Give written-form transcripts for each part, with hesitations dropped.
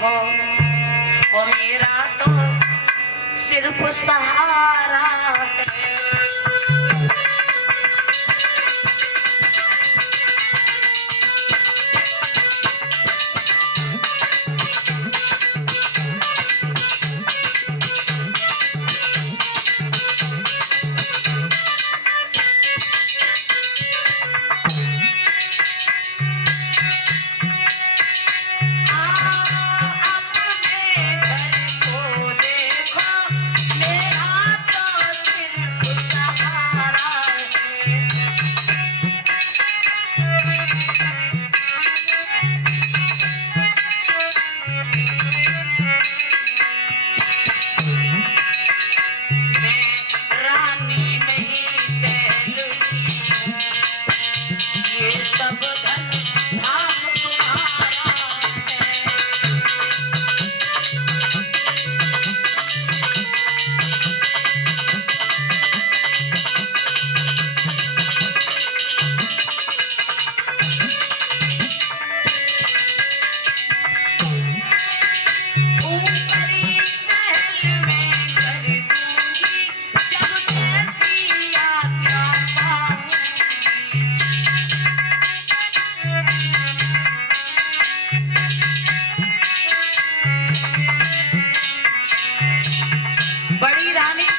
देखो वो मेरा तो सिर्फ सहारा है।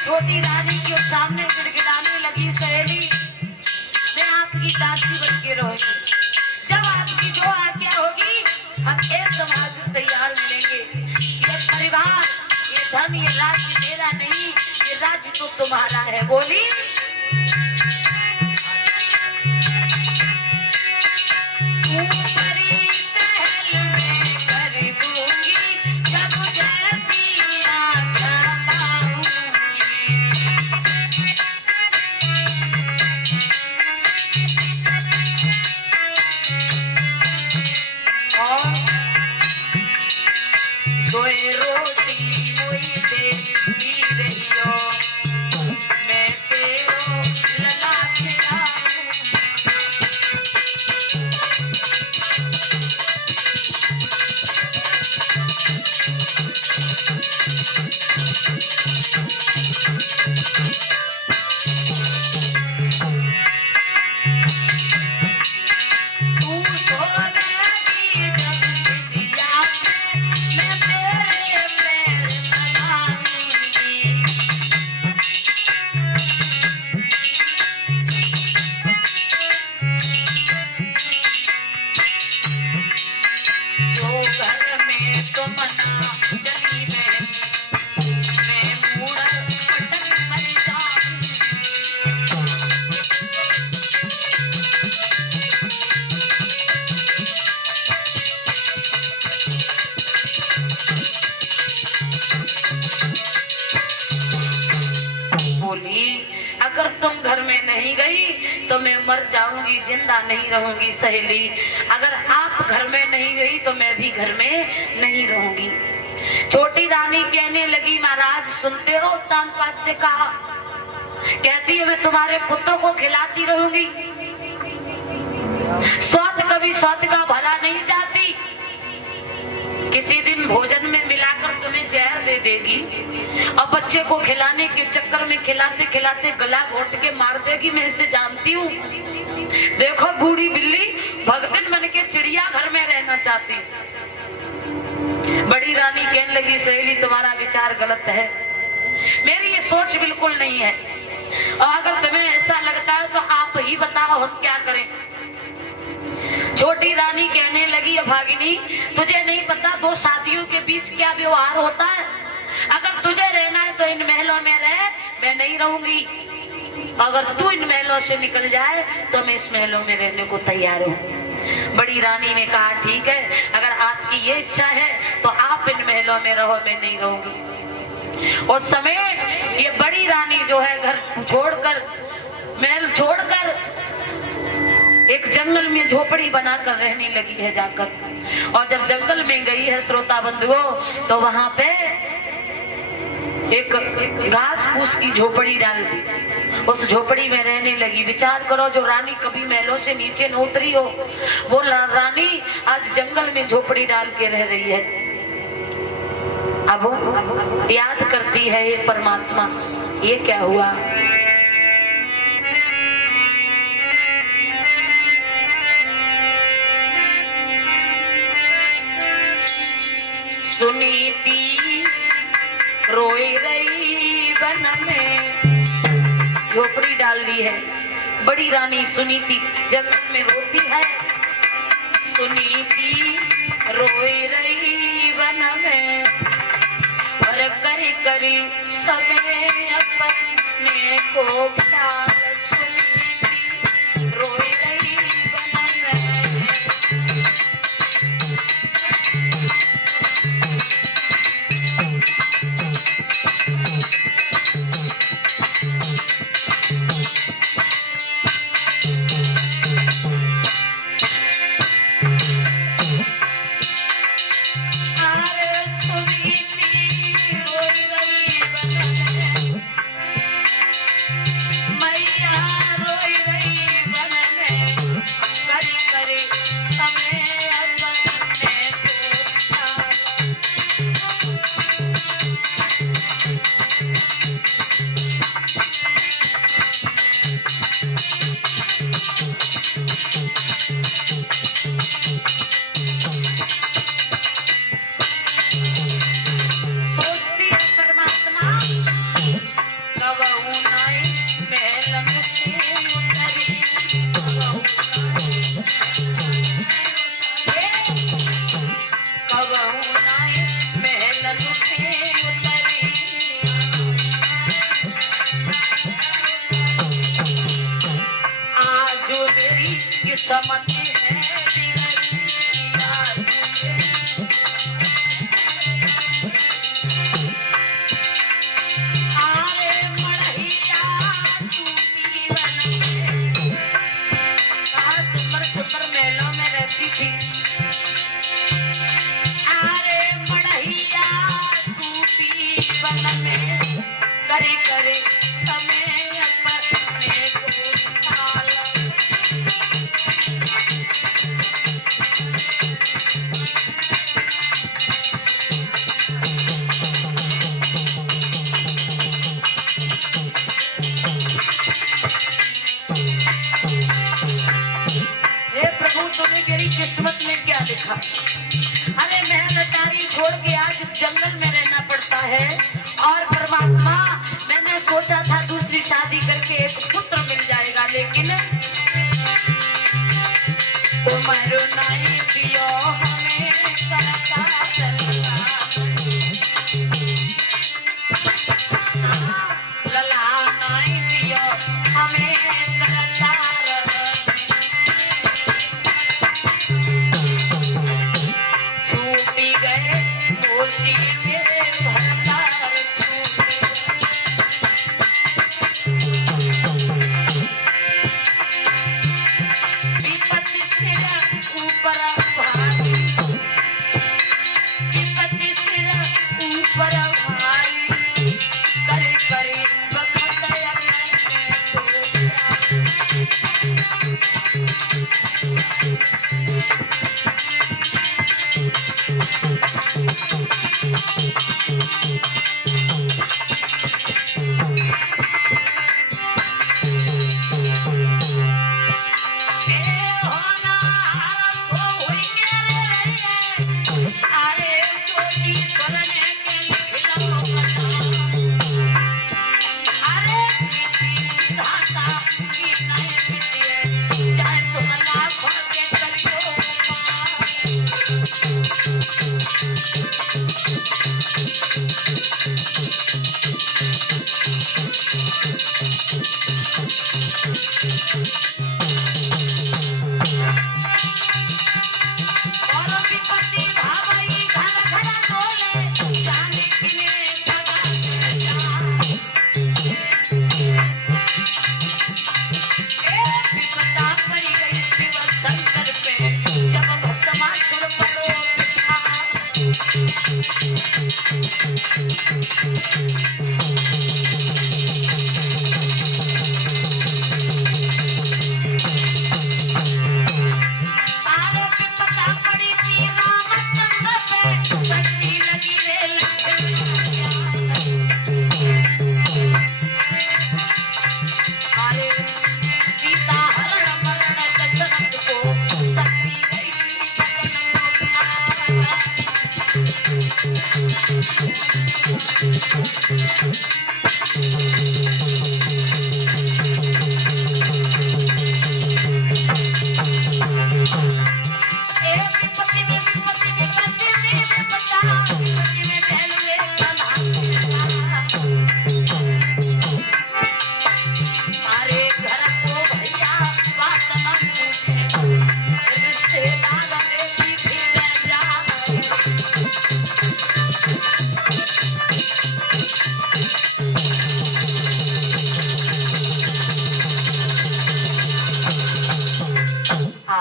छोटी रानी के सामने गिड़गिड़ाने लगी, सहेली मैं आपकी दासी बन के रहूंगी, जब आपकी जो आज्ञा होगी हम एक समाज तैयार मिलेंगे। ये परिवार, ये धन, ये राज्य मेरा नहीं, ये राज्य तो तुम्हारा है। बोली अगर तुम घर में नहीं गई तो मैं मर जाऊंगी, जिंदा नहीं रहूंगी। सहेली अगर आप घर में नहीं गई तो मैं भी घर में नहीं रहूंगी। छोटी रानी कहने लगी, महाराज सुनते हो? तामपात से कहा, कहती है मैं तुम्हारे पुत्र को खिलाती रहूंगी, स्वाद कभी स्वाद का भला नहीं चाहती, किसी दिन भोजन में मिलाकर तुम्हें जहर दे देगी और बच्चे को खिलाने के चक्कर में खिलाते खिलाते गला घोट के मार देगी। मैं इसे जानती हूँ। देखो बूढ़ी बिल्ली भगतिन बन के चिड़िया घर में रहना चाहती। बड़ी रानी कहने लगी, सहेली तुम्हारा विचार गलत है, मेरी ये सोच बिल्कुल नहीं है, और अगर तुम्हें ऐसा लगता है तो आप ही बताओ हम क्या करें। छोटी रानी कहने लगी, भागिनी तुझे नहीं पता दो शादियों के बीच क्या व्यवहार होता है? अगर तुझे रहना है तो इन महलों में रह, मैं नहीं रहूंगी। अगर तू इन महलों से निकल जाए तो मैं इस महलों में रहने को तैयार हूँ। बड़ी रानी ने कहा, ठीक है, अगर आपकी ये इच्छा है तो आप इन महलों में रहो, मैं नहीं रहूंगी। उस समय ये बड़ी रानी जो है घर छोड़कर, महल छोड़कर एक जंगल में झोपड़ी बनाकर रहने लगी है जाकर। और जब जंगल में गई है श्रोता बंधुओं, तो वहां पे एक घास फूस की झोपड़ी डाल दी, उस झोपड़ी में रहने लगी। विचार करो, जो रानी कभी महलों से नीचे न उतरी हो, वो रानी आज जंगल में झोपड़ी डाल के रह रही है। अब वो याद करती है ये परमात्मा, ये क्या हुआ। सुनीति रोई रही वन में, झोपड़ी डाल दी है। बड़ी रानी सुनीति जंगल में रोती है। सुनीति रोई रही वन में, और करी करी समय अपने को ख्याल। सुनीति रोई रही वन में, समझती है महलों में रहती थी। अरे मड़हिया टूटी बन में, करे करे समय अपने को साला। किस्मत में क्या लिखा। अरे मेहनतारी छोड़ के आज इस जंगल में रहना पड़ता है। और परमात्मा, मैंने सोचा था दूसरी शादी करके एक पुत्र मिल जाएगा, लेकिन उम्र नहीं दियो हमें करता लला नहीं दियो हमें करता।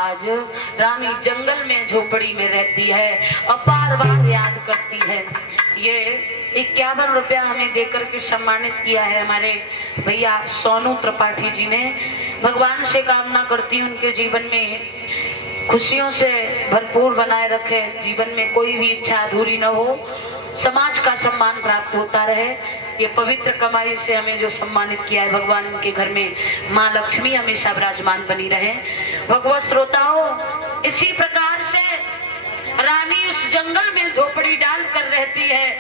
आज रानी जंगल में झोपड़ी में रहती है और बार बार याद करती है। ये 51 रुपया हमें देकर के सम्मानित किया है हमारे भैया सोनू त्रिपाठी जी ने। भगवान से कामना करती हूँ उनके जीवन में खुशियों से भरपूर बनाए रखे, जीवन में कोई भी इच्छा अधूरी न हो, समाज का सम्मान प्राप्त होता रहे। ये पवित्र कमाई से हमें जो सम्मानित किया है भगवान, उनके घर में माँ लक्ष्मी हमेशा विराजमान बनी रहे। भगवत श्रोताओं, इसी प्रकार से रानी उस जंगल में झोपड़ी डाल कर रहती है।